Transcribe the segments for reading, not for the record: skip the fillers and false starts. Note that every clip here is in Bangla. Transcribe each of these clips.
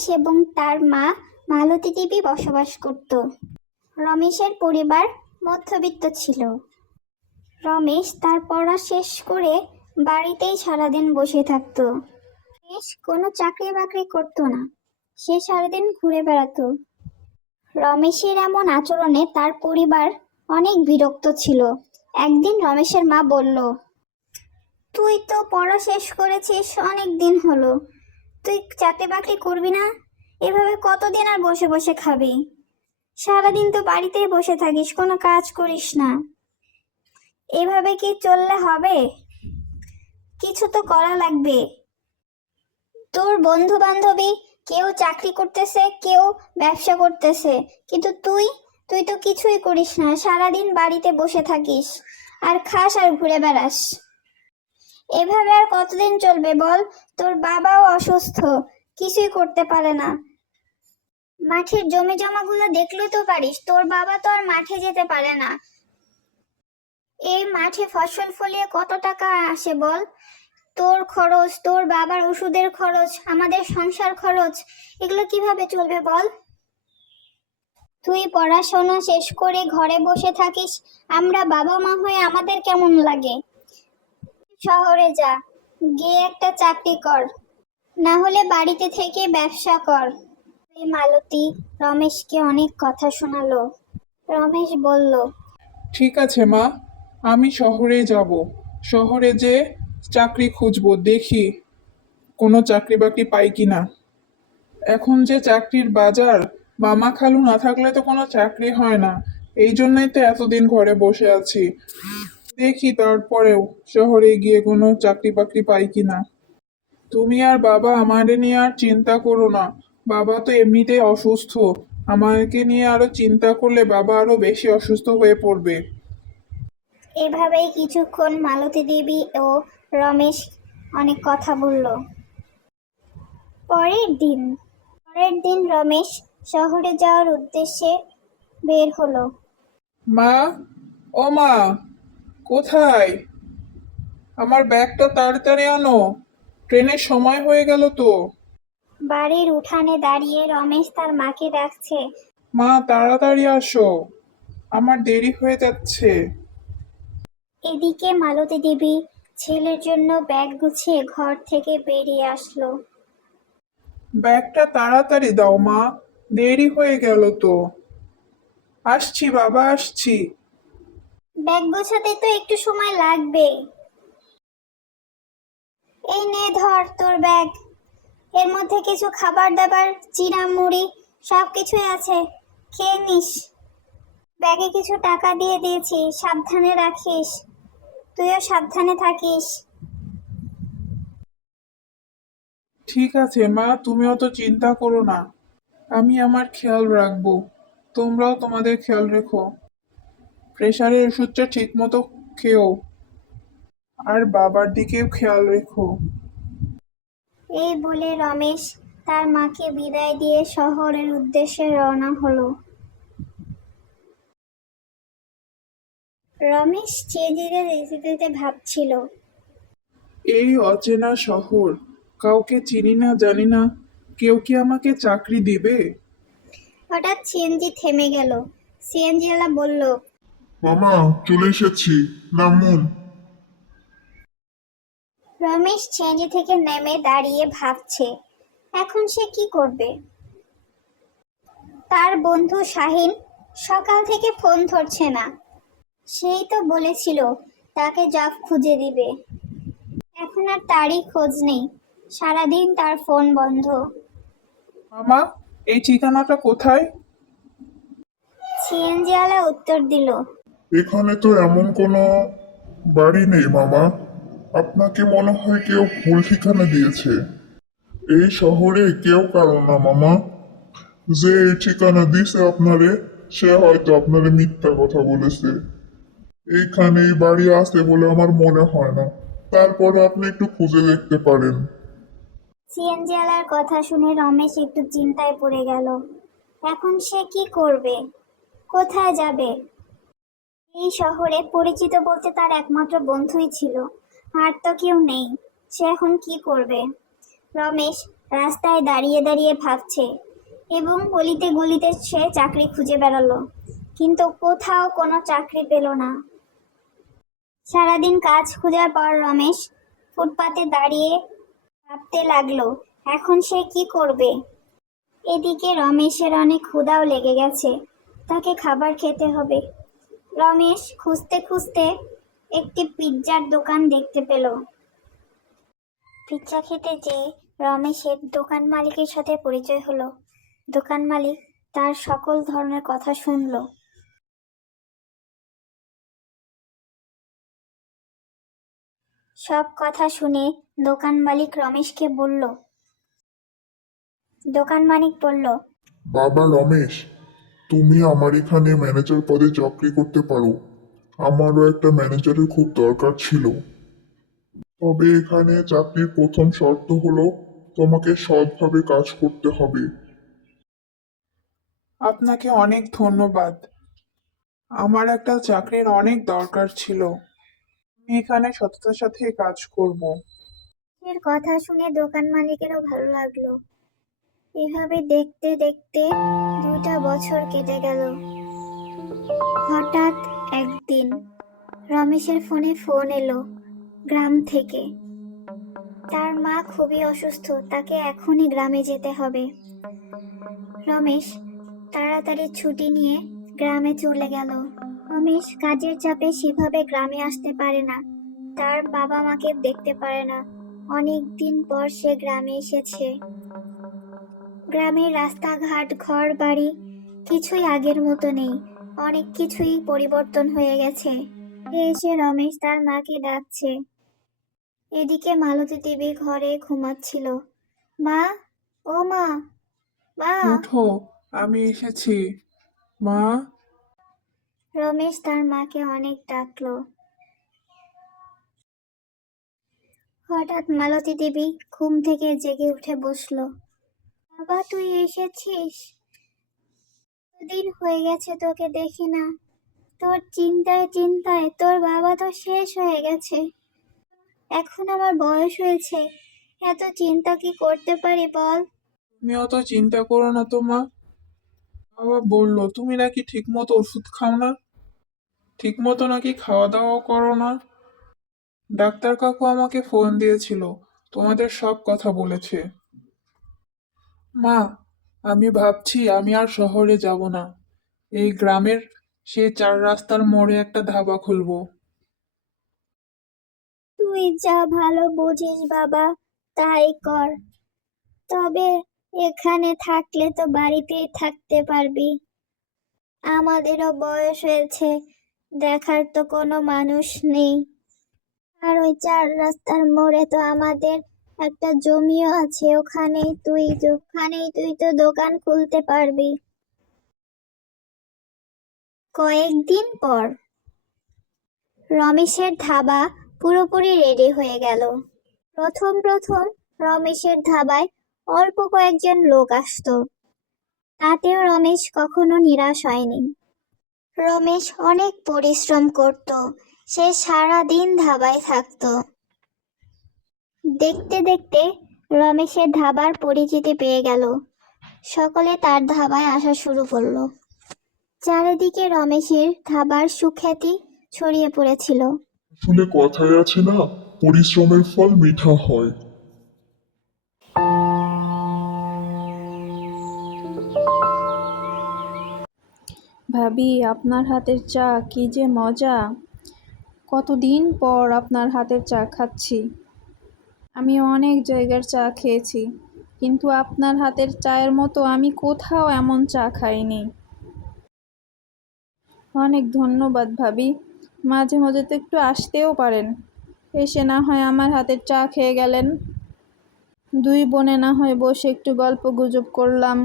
রমেশ এবং তার মা মালতী দেবী বসবাস করত। রমেশের পরিবার মধ্যবিত্ত ছিল। রমেশ তার পড়া শেষ করে বাড়িতেই সারাদিন বসে থাকত। রমেশ কোনো চাকরি বাকরি করতো না, সে সারাদিন ঘুরে বেড়াতো। রমেশের এমন আচরণে তার পরিবার অনেক বিরক্ত ছিল। একদিন রমেশের মা বলল, তুই তো পড়া শেষ করেছিস, অনেক দিন হলো, তুই চাকরি বাকরি করবি না? এভাবে কতদিন আর বসে বসে খাবি? সারাদিন তো বাড়িতেই বসে থাকিস, কোনো কাজ করিস না। এভাবে কি চললে হবে? কিছু তো করা লাগবে। তোর বন্ধু বান্ধবী কেউ চাকরি করতেছে, কেউ ব্যবসা করতেছে, কিন্তু তুই তুই তো কিছুই করিস না, সারাদিন বাড়িতে বসে থাকিস আর খাস আর ঘুরে বেড়াস। এভাবে আর কতদিন চলবে বল? তোর বাবাও অসুস্থ, কিছুই করতে পারে না। মাঠের জমি জমাগুলো দেখলে তো পারিস, তোর বাবা তো আর মাঠে যেতে পারে না। এই মাঠে ফসল ফলিয়ে কত টাকা আসে বল? তোর খরচ, তোর বাবার ওষুধের খরচ, আমাদের সংসার খরচ, এগুলো কিভাবে চলবে বল? তুই পড়াশোনা শেষ করে ঘরে বসে থাকিস, আমরা বাবা মা হয়ে আমাদের কেমন লাগে? শহরে যা, গিয়ে একটা চাকরি কর, না হলে বাড়িতে থেকে ব্যবসা কর। এই মালতী রমেশকে অনেক কথা শোনালো। রমেশ বলল, ঠিক আছে মা, আমি শহরে যাব। শহরে যে চাকরি খুঁজবো, দেখি কোনো চাকরি বাকরি পাই কিনা। এখন যে চাকরির বাজার, মামা খালু না থাকলে তো কোনো চাকরি হয় না। এই জন্যই তো এতদিন ঘরে বসে আছি। দেখি তারপরেও শহরে গিয়ে কোনো চাকরি বাকরি পাই কিনা। তুমি আর বাবা আমাদের নিয়ে আর চিন্তা করো না। বাবা তো এমনিতেই অসুস্থ, আমাকে নিয়ে আরো চিন্তা করলে বাবা আরো বেশি অসুস্থ হয়ে পড়বে। এভাবেই কিছুক্ষণ মালতী দেবী ও রমেশ অনেক কথা বলল। পরের দিন রমেশ শহরে যাওয়ার উদ্দেশ্যে বের হলো। মা, ও মা, কোথায়? আমার ব্যাগটা তাড়াতাড়ি আনো, ট্রেনের সময় হয়ে গেল তো। বাড়ির উঠানে দাঁড়িয়ে রমেশ তার মাকে ডাকছে। মা, তাড়াতাড়ি আসো, আমার দেরি হয়ে যাচ্ছে। এদিকে মালতী দেবী ছেলের জন্য ব্যাগ গুছিয়ে ঘর থেকে বেরিয়ে আসলো। ব্যাগটা তাড়াতাড়ি দাও মা, দেরি হয়ে গেল তো। আসছি বাবা, আসছি। ব্যাগ গোছাতে তো একটু সময় লাগবে। এই নে ধর তোর ব্যাগ, এর মধ্যে কিছু খাবার দাবার, চিড়া মুড়ি সব কিছুই আছে, খেয়ে নিস। ব্যাগে কিছু টাকা দিয়ে দিয়েছি, সাবধানে রাখিস, তুইও সাবধানে থাকিস। ঠিক আছে মা, তুমিও তো চিন্তা করো না, আমি আমার খেয়াল রাখবো। তোমরাও তোমাদের খেয়াল রেখো। প্রেশারের ওষুধটা ঠিক মতো খেও, আর বাবার দিকেও খেয়াল রেখো। এই বলে রমেশ তার মাকে বিদায় দিয়ে শহরের উদ্দেশ্যে রওনা হলো। রমেশ যেদিকে যেতে ভাবছিল। এই অচেনা শহর, কাউকে চিনি না জানি না, কেউ কি আমাকে চাকরি দিবে? হঠাৎ সিএনজি থেমে গেল। সিএনজিওয়ালা বলল, মামা, চলে এসেছি, নামুন। রমেশ সিএনজি থেকে নেমে দাঁড়িয়ে ভাবছে এখন সে কি করবে। তার বন্ধু শাহিন সকাল থেকে ফোন ধরছে না। সেই তো বলেছিল তাকে জব খুঁজে দিবে, এখন আর তারই খোঁজ নেই, সারাদিন তার ফোন বন্ধ। মামা, এই ঠিকানাটা কোথায়? সিএনজিওয়ালা উত্তর দিল, এখানে তো এমন কোনো বাড়ি নেই মামা, আপনাকে মনে হয় কেউ ভুল ঠিকানা দিয়েছে। এই শহরে কেউ কারো না মামা, যে এই ঠিকানা দিছে আপনারে সে হয়তো আপনারে মিথ্যা কথা বলেছে। এইখানে এই বাড়ি আছে বলে আমার মনে হয় না, তারপরে আপনি একটু খুঁজে দেখতে পারেন। সিএনজিওয়ালার কথা শুনে রমেশ একটু চিন্তায় পড়ে গেল। এখন সে কি করবে, কোথায় যাবে? এই শহরে পরিচিত বলতে তার একমাত্র বন্ধুই ছিল, আর তো কেউ নেই। সে এখন কি করবে? রমেশ রাস্তায় দাঁড়িয়ে দাঁড়িয়ে ভাবছে এবং গলিতে গলিতে সে চাকরি খুঁজে বেড়ালো, কিন্তু কোথাও কোনো চাকরি পেল না। সারাদিন কাজ খোঁজার পর রমেশ ফুটপাতে দাঁড়িয়ে ভাবতে লাগলো এখন সে কি করবে। এদিকে রমেশের অনেক ক্ষুধাও লেগে গেছে, তাকে খাবার খেতে হবে। রমেশ খুঁজতে খুঁজতে একটি পিৎজার দোকান দেখতে পেল। পিৎজা খেতে যেয়ে রমেশের দোকান মালিকের সাথে পরিচয় হলো। দোকান মালিক তার সকল ধরনের কথা শুনলো। সব কথা শুনে দোকান মালিক রমেশকে বলল। দোকান মালিক বলল, বাবা রমেশ, তুমি আমার এখানে ম্যানেজার পদে চাকরি করতে পারো। আমারও একটা ম্যানেজারের খুব দরকার ছিল। তবে এখানে চাকরির প্রথম শর্ত হলো তোমাকে সৎভাবে কাজ করতে হবে। আপনাকে অনেক ধন্যবাদ। আমার একটা চাকরির অনেক দরকার ছিল। আমি এখানে সততার সাথে কাজ করব। এর কথা শুনে দোকান মালিকেরও ভালো লাগলো। এভাবে দেখতে দেখতে 2টা বছর কেটে গেল। হঠাৎ একদিন রমেশের ফোনে ফোন এলো গ্রাম থেকে। তার মা খুবই অসুস্থ, তাকে এখনই গ্রামে যেতে হবে। রমেশ তাড়াতাড়ি ছুটি নিয়ে গ্রামে চলে গেল। রমেশ কাজের চাপে সেভাবে গ্রামে আসতে পারে না, তার বাবা মাকে দেখতে পারে না। অনেক দিন পর সে গ্রামে এসেছে। গ্রামের রাস্তাঘাট ঘর বাড়ি কিছুই আগের মতো নেই, অনেক কিছুই পরিবর্তন হয়ে গেছে। এসে রমেশ তার মাকে ডাকছে। এদিকে মালতী দেবী ঘরে ঘুমাচ্ছিল। মা, ও মা, মা। উঠো, আমি এসেছি। মা। রমেশ তার মাকে অনেক ডাকলো। হঠাৎ মালতী দেবী ঘুম থেকে জেগে উঠে বসলো। বাবা, তুই এসেছিস? দিন হয়ে গেছে তোকে দেখি না। তোর চিন্তায় চিন্তায় তোর বাবা তো শেষ হয়ে গেছে। এখন আমার বয়স হয়েছে, এত চিন্তা কি করতে পারি বল? তুমি অত চিন্তা করো না তো মা। বাবা বললো তুমি নাকি ঠিক মতো ওষুধ খাও না, ঠিক মতো নাকি খাওয়া দাওয়াও করো না। ডাক্তার কাকু আমাকে ফোন দিয়েছিল, তোমাদের সব কথা বলেছে। মা, আমি ভাবছি আমি আর শহরে যাব না। এই গ্রামের সেই 4 রাস্তার মোড়ে একটা ধাবা খুলবো। তুই যা ভালো বুঝিস বাবা, তাই কর। তবে এখানে থাকলে তো বাড়িতেই থাকতে পারবি। আমাদেরও বয়স হয়েছে, দেখার তো কোনো মানুষ নেই। আর ওই 4 রাস্তার মোড়ে তো আমাদের একটা জমিও আছে, ওখানেই তুই তো দোকান খুলতে পারবি। কয়েকদিন পর রমেশের ধাবা পুরোপুরি রেডি হয়ে গেল। প্রথম প্রথম রমেশের ধাবায় অল্প কয়েকজন লোক আসতো, তাতেও রমেশ কখনো নিরাশ হয়নি। রমেশ অনেক পরিশ্রম করত, সে সারা দিন ধাবায় থাকতো। দেখতে দেখতে রমেশের ধাবার পরিচিতি পেয়ে গেল। সকলে তার ধাবায় আসা শুরু করলো। চারিদিকে রমেশের ধাবার সুখ্যাতি ছড়িয়ে পড়েছিল। আসলে কথায় আছে না, পরিশ্রমের ফল মিঠা হয়। ভাবি, আপনার হাতের চা কি যে মজা! কতদিন পর আপনার হাতের চা খাচ্ছি। আমি অনেক জায়গার চা খেয়েছি, কিন্তু আপনার হাতের চায়ের মতো আমি কোথাও এমন চা খাইনি। অনেক ধন্যবাদ ভাবি। মাঝে মাঝে তো একটু আসতেও পারেন, এসে না হয় আমার হাতের চা খেয়ে গেলেন। দুই বোনে না হয় বসে একটু গল্প গুজব করলাম।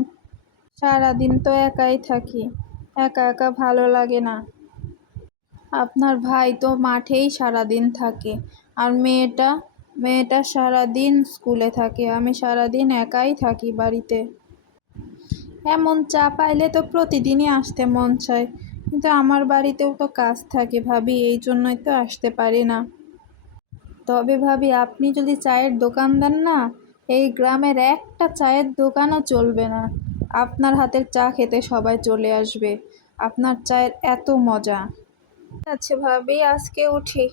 সারাদিন তো একাই থাকি, একা একা ভালো লাগে না। আপনার ভাই তো মাঠেই সারাদিন থাকে, আর মেয়েটা মেয়েটা সারাদিন স্কুলে থাকে। আমি সারাদিন একাই থাকি বাড়িতে। এমন চা পাইলে তো প্রতিদিনই আসতে মন চায়, কিন্তু আমার বাড়িতেও তো কাজ থাকে ভাবি, এই জন্যই তো আসতে পারি না। তবে ভাবি, আপনি যদি চায়ের দোকান দেন না, এই গ্রামের একটা চায়ের দোকানও চলবে না। আপনার হাতের চা খেতে সবাই চলে আসবে। আপনার চায়ের এত মজা। আচ্ছা ভাবি, আজকে উঠি।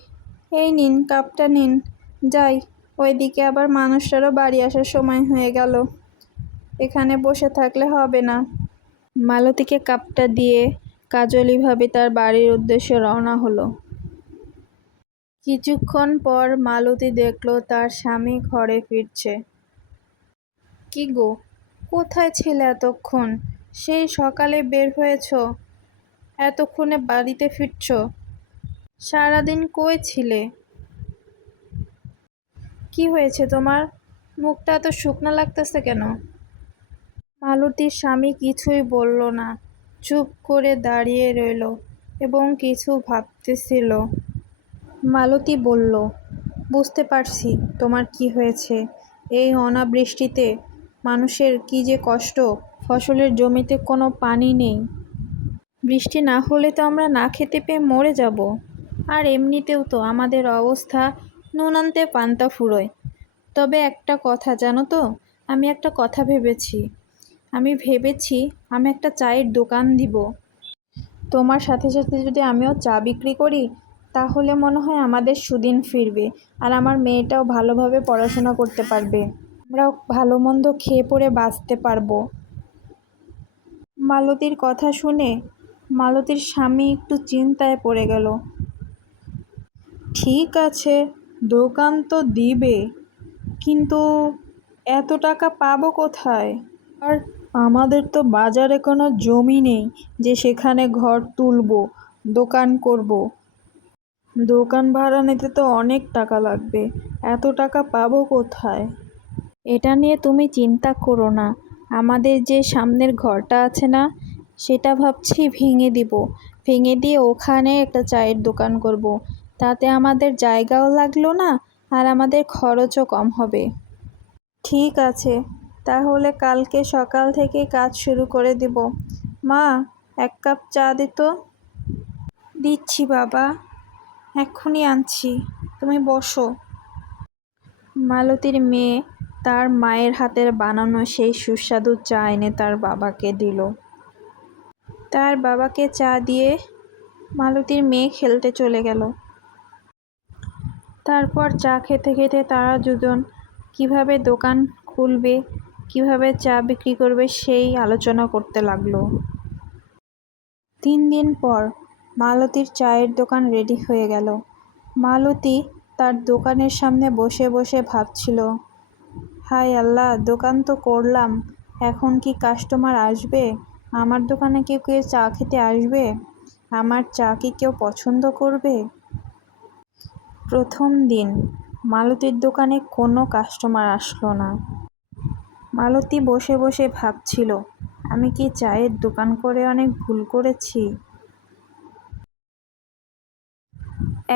এই নিন কাপটা নিন। যাই, ওইদিকে আবার মানুষটারও বাড়ি আসার সময় হয়ে গেল। এখানে বসে থাকলে হবে না। মালতীকে কাপটা দিয়ে কাজলি ভাবি তার বাড়ির উদ্দেশ্যে রওনা হলো। কিছুক্ষণ পর মালতী দেখলো তার স্বামী ঘরে ফিরছে। কি গো, কোথায় ছিলে এতক্ষণ? সেই সকালে বের হয়েছো, এতক্ষণে বাড়িতে ফিরছো? সারাদিন কই ছিলে? কি হয়েছে তোমার? মুখটা এত শুকনো লাগতেছে কেন? মালতীর স্বামী কিছুই বলল না, চুপ করে দাঁড়িয়ে রইল এবং কিছু ভাবতেছিল। মালতী বলল, বুঝতে পারছি তোমার কি হয়েছে। এই অনাবৃষ্টিতে মানুষের কি যে কষ্ট, ফসলের জমিতে কোনো পানি নেই। বৃষ্টি না হলে তো আমরা না খেতে পেয়ে মরে যাব। আর এমনিতেও তো আমাদের অবস্থা নুন আনতে পান্তা ফুরোয়। তবে একটা কথা জানো তো, আমি একটা কথা ভেবেছি। আমি একটা চায়ের দোকান দিব। তোমার সাথে সাথে যদি আমিও চা বিক্রি করি, তাহলে মনে হয় আমাদের সুদিন ফিরবে। আর আমার মেয়েটাও ভালোভাবে পড়াশোনা করতে পারবে। আমরাও ভালো মন্দ খেয়ে পরে বাঁচতে পারবো। মালতীর কথা শুনে মালতীর স্বামী একটু চিন্তায় পড়ে গেল। ঠিক আছে, দোকান তো দিবে, কিন্তু এত টাকা পাবো কোথায়? আর আমাদের তো বাজারে কোনো জমি নেই যে সেখানে ঘর তুলবো, দোকান করব। দোকান ভাড়া নিতে তো অনেক টাকা লাগবে, এত টাকা পাবো কোথায়? এটা নিয়ে তুমি চিন্তা করো না। আমাদের যে সামনের ঘরটা আছে না, সেটা ভাবছি ভেঙে দিব। ভেঙে দিয়ে ওখানে একটা চায়ের দোকান করব। তাতে আমাদের জায়গাও লাগলো না, আর আমাদের খরচও কম হবে। ঠিক আছে, তাহলে কালকে সকাল থেকে কাজ শুরু করে দিব। মা, এক কাপ চা দিত। দিচ্ছি বাবা, এক্ষুনি আনছি, তুমি বসো। মালতীর মেয়ে তার মায়ের হাতের বানানো সেই সুস্বাদু চা এনে তার বাবাকে দিল। তার বাবাকে চা দিয়ে মালতীর মেয়ে খেলতে চলে গেল। তারপর চা খেতে খেতে তারা দুজন কিভাবে দোকান খুলবে, কিভাবে চা বিক্রি করবে সেই আলোচনা করতে লাগলো। 3 দিন পর মালতীর চায়ের দোকান রেডি হয়ে গেল। মালতী তার দোকানের সামনে বসে বসে ভাবছিল, হায় আল্লাহ, দোকান তো করলাম, এখন কি কাস্টমার আসবে? আমার দোকানে কেউ কেউ চা খেতে আসবে? আমার চা কি কেউ পছন্দ করবে? প্রথম দিন মালতীর দোকানে কোনো কাস্টমার আসলো না। মালতী বসে বসে ভাবছিল, আমি কি চায়ের দোকান করে অনেক ভুল করেছি?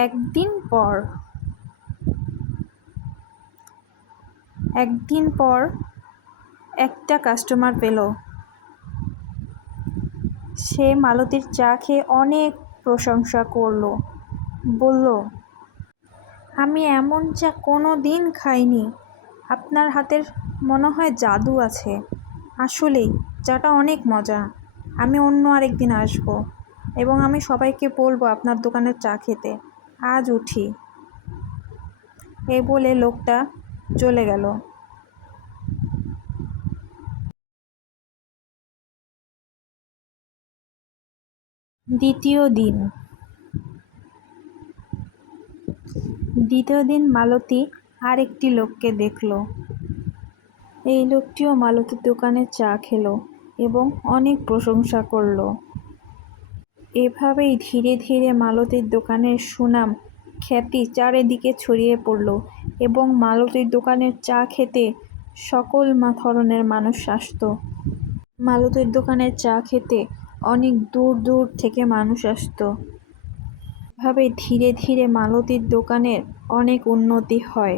একদিন পর একটা কাস্টমার পেল। সে মালতীর চা খেয়ে অনেক প্রশংসা করলো। বলল, আমি এমন চা কোনো দিন খাইনি। আপনার হাতের মনে হয় জাদু আছে। আসলেই চাটা অনেক মজা। আমি অন্য আরেকদিন আসবো এবং আমি সবাইকে বলবো আপনার দোকানের চা খেতে। আজ উঠি। এই বলে লোকটা চলে গেল। দ্বিতীয় দিন মালতী আরেকটি লোককে দেখল। এই লোকটিও মালতীর দোকানে চা খেলো এবং অনেক প্রশংসা করলো। এভাবেই ধীরে ধীরে মালতীর দোকানের সুনাম খ্যাতি চারিদিকে ছড়িয়ে পড়ল এবং মালতীর দোকানের চা খেতে সকল ধরনের মানুষ আসতো। মালতীর দোকানের চা খেতে অনেক দূর দূর থেকে মানুষ আসতো। এভাবে ধীরে ধীরে মালতীর দোকানের অনেক উন্নতি হয়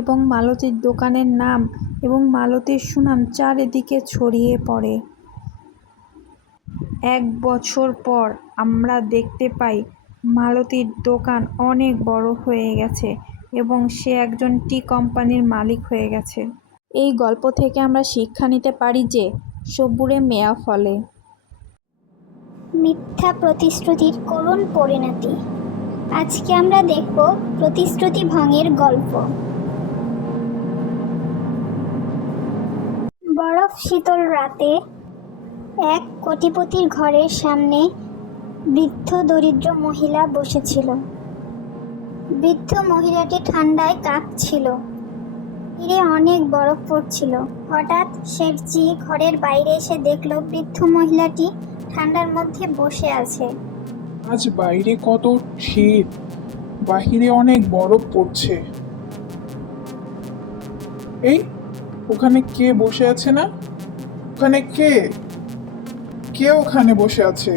এবং মালতীর দোকানের নাম এবং মালতীর সুনাম চারিদিকে ছড়িয়ে পড়ে। 1 বছর পর আমরা দেখতে পাই মালতীর দোকান অনেক বড় হয়ে গেছে এবং সে একজন টি কোম্পানির মালিক হয়ে গেছে। এই গল্প থেকে আমরা শিক্ষা নিতে পারি যে সবুরে মেয়া ফলে। মিথ্যা প্রতিশ্রুতির করুণ পরিণতি। আজকে আমরা দেখব প্রতিশ্রুতি ভঙ্গের গল্প। বরফ শীতল রাতে এক কোটিপতির ঘরের সামনে বৃদ্ধ দরিদ্র মহিলা বসেছিল। বৃদ্ধ মহিলাটি ঠান্ডায় কাঁপছিল। তীরে অনেক বরফ পড়ছিল। হঠাৎ শেঠজি ঘরের বাইরে এসে দেখল বৃদ্ধ মহিলাটি ঠান্ডার মধ্যে বসে আছে। আজ বাইরে কত শীত, বাহিরে অনেক বরফ পড়ছে। এই, ওখানে কে বসে আছে না? ওখানে কে কে ওখানে বসে আছে?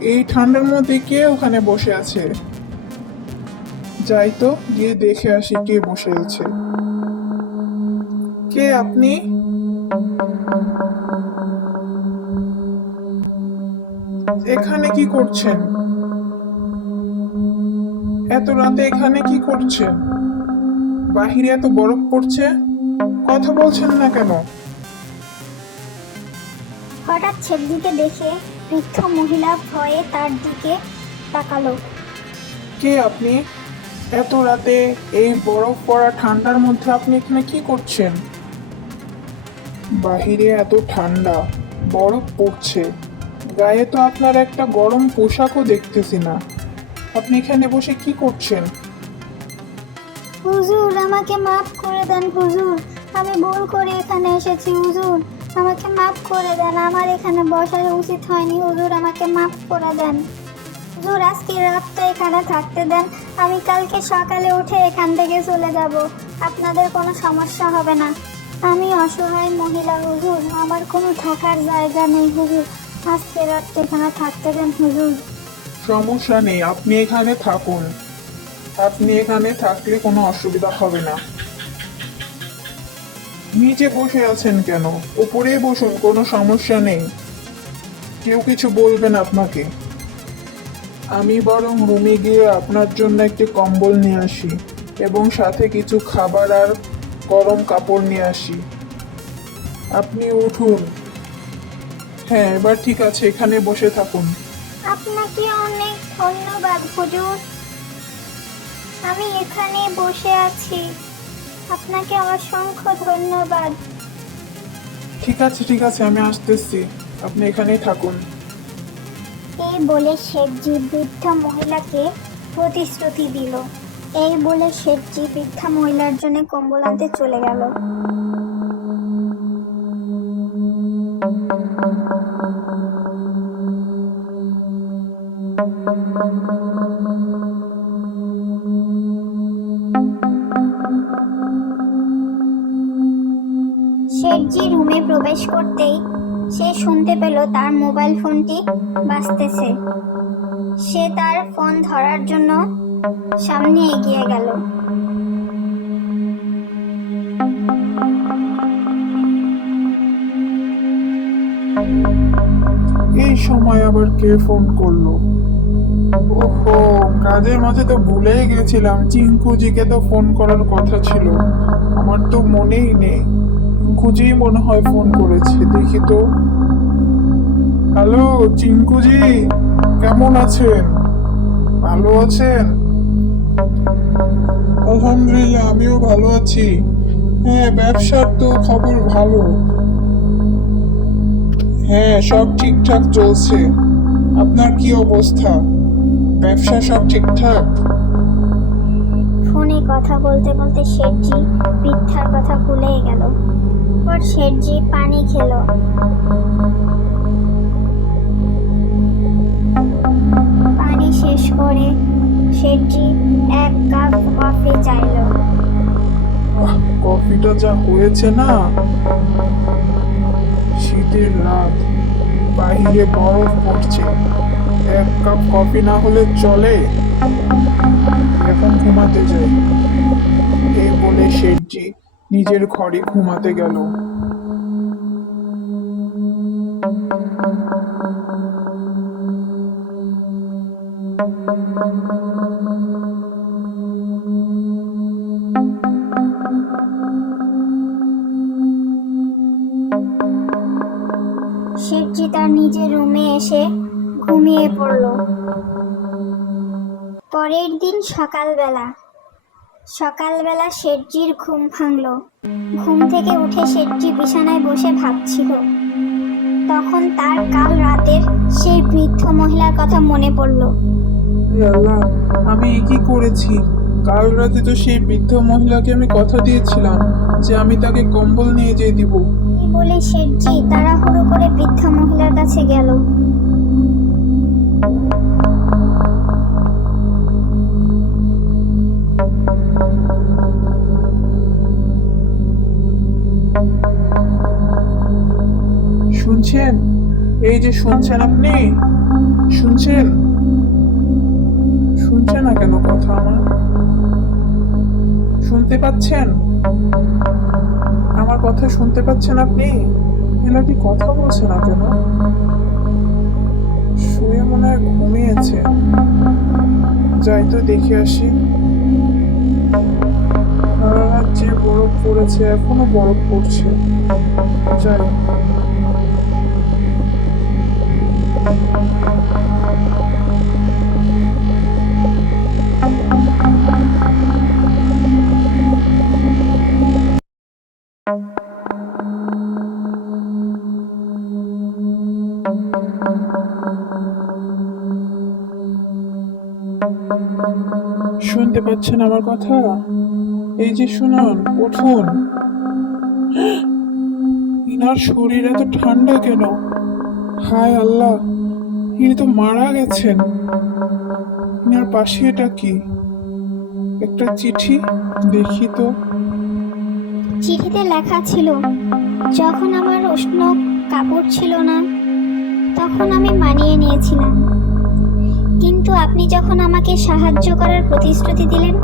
এই ঠান্ডার মধ্যে কে ওখানে বসে আছে? যাই তো, গিয়ে দেখে আসি কে বসে আছে। কে আপনি? এখানে কি করছেন? এত রাতে এখানে কি করছেন? বাহিরে এত বরফ পড়ছে, কথা বলছেন না কেন? হঠাৎ শেঠজিকে দেখে বৃদ্ধ মহিলা ভয়ে তার দিকে তাকালো। কে আপনি? এত রাতে এই বরফ পড়া ঠান্ডার মধ্যে আপনি এখানে কি করছেন? বাহিরে এত ঠান্ডা, বরফ পড়ছে, গায়ে তো আপনার একটা গরম পোশাকও দেখতেছি না। আপনি এখানে বসে কি করছেন? হুজুর, আমাকে মাফ করে দেন হুজুর, আমি ভুল করে এখানে এসেছি হুজুর, আমাকে মাফ করে দেন, আমার এখানে বসা উচিত হয়নি হুজুর, আমাকে মাফ করে দেন হুজুর, আজকে রাতটা এখানে থাকতে দেন, আমি কালকে সকালে উঠে এখান থেকে চলে যাব, আপনাদের কোনো সমস্যা হবে না। আমি অসহায় মহিলা হুজুর, আমার কোনো থাকার জায়গা নেই হুজুর, আজকে রাতটা এখানে থাকতে দেন হুজুর। সমস্যা নেই, আপনি এখানে থাকুন। আপনি এখানে থাকলে কোনো অসুবিধা হবে না। নিচে বসে আছেন কেন? উপরে বসুন, কোনো সমস্যা নেই, কেউ কিছু বলবেন আপনাকে। আমি বরং রুমে গিয়ে আপনার জন্য একটি কম্বল নিয়ে আসি এবং সাথে কিছু খাবার আর গরম কাপড় নিয়ে আসি। আপনি উঠুন। হ্যাঁ, এবার ঠিক আছে, এখানে বসে থাকুন। আপনাকে অনেক ধন্যবাদ হুজুর, আমি এখানে বসে আছি, আপনাকে অসংখ্য ধন্যবাদ। ঠিক আছে ঠিক আছে, আমি আসতেছি, আপনি এখানেই থাকুন। এই বলে শেঠজি বৃদ্ধা মহিলাকে প্রতিশ্রুতি দিল। এই বলে শেঠজি বৃদ্ধা মহিলার জন্য কম্বল আনতে চলে গেল। শেঠজি রুমে প্রবেশ করতেই সে শুনতে পেল তার মোবাইল ফোনটি বাজতেছে। সে তার ফোন ধরার জন্য সামনে এগিয়ে গেল। এই সময় আবার কে ফোন করলো? ওহো, কাজের মাঝে তো ভুলেই গেছিলাম, চিঙ্কুজিকে তো ফোন করার কথা ছিল, আমার তো মনেই নেই। চিঙ্কুজি মনে হয় ফোন করেছে, দেখি তো। হ্যালো চিঙ্কুজি, কেমন আছেন? ভালো আছেন? আলহামদুলিল্লাহ, আমিও ভালো আছি। হ্যাঁ, ব্যবসার তো খবর ভালো। হ্যাঁ, সব ঠিকঠাক চলছে। আপনার কি অবস্থা? ব্যবসা সব ঠিকঠাক? ফোনে কথা বলতে বলতে শেঠজি বৃদ্ধার কথা ভুলেই গেল। পর শেঠজি পানি খেলো। পানি শেষ করে শেঠজি এক কাপ কফি চাইলো। আহ, কফিটা যা হয়েছে না! শীতের রাত, বাইরে বরফ পড়ছে, এক কাপ কফি না হলে চলে? এখন ঘুমাতে যাই। এই বলে শেঠজি নিজের ঘরে ঘুমাতে গেল। তার নিজের রুমে এসে ঘুমিয়ে পড়ল। পরের দিন সকালবেলা শেঠজির ঘুম ভাঙল। ঘুম থেকে উঠে শেঠজি বিছানায় বসে ভাবছিল। তখন তার কাল রাতের সেই বৃদ্ধ মহিলার কথা মনে পড়ল। হে আল্লাহ, আমি এ কি করেছি? কাল রাতে তো সেই বৃদ্ধ মহিলাকে আমি কথা দিয়েছিলাম যে আমি তাকে কম্বল নিয়ে যেয়ে দিব। এই বলে শেঠজি তাড়াহুড়ো করে বৃদ্ধ মহিলার কাছে গেল। শুনছেন? এই যে শুনছেন, আপনি শুনছেন? শুনছে না কেন কথা আমার? শুনতে পাচ্ছেন? আমার কথা শুনতে পাচ্ছেন আপনি? মহিলাটি কথা বলছে না কেন? শুয়ে মনে হয় ঘুমিয়েছে। যাই তো দেখে আসি। সারা রাত যে বরফ পড়েছে, এখনো বরফ পড়ছে। যাই। শুনতে পাচ্ছেন আমার কথা? এই যে শুনুন, উঠুন। ইনার শরীর এত ঠান্ডা কেন? হায় আল্লাহ, ইনি তো মারা গেছেন। ইনার পাশে এটা কি? একটা চিঠি, দেখি তো। চিঠিতে লেখা ছিল, যখন আমার উষ্ণ কাপড় ছিল না তখন আমি মানিয়ে নিয়েছিলাম, কিন্তু আপনি যখন আমাকে সাহায্য করার প্রতিশ্রুতি দিলেন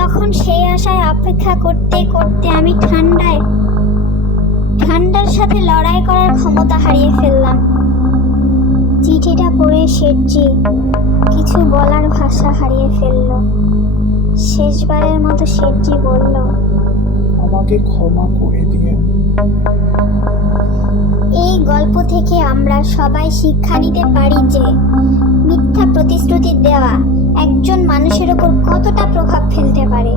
তখন সেই আশায় অপেক্ষা করতে করতে আমি ঠান্ডার সাথে লড়াই করার ক্ষমতা হারিয়ে ফেললাম। চিঠিটা পড়ে শেঠজি কিছু বলার ভাষা হারিয়ে ফেলল। শেষবারের মতো শেঠজি বলল, আমাকে ক্ষমা করে দিয়েন। এই গল্প থেকে আমরা সবাই শিক্ষা নিতে পারি যে মিথ্যা প্রতিশ্রুতি দেওয়া একজন মানুষের উপর কতটা প্রভাব ফেলতে পারে।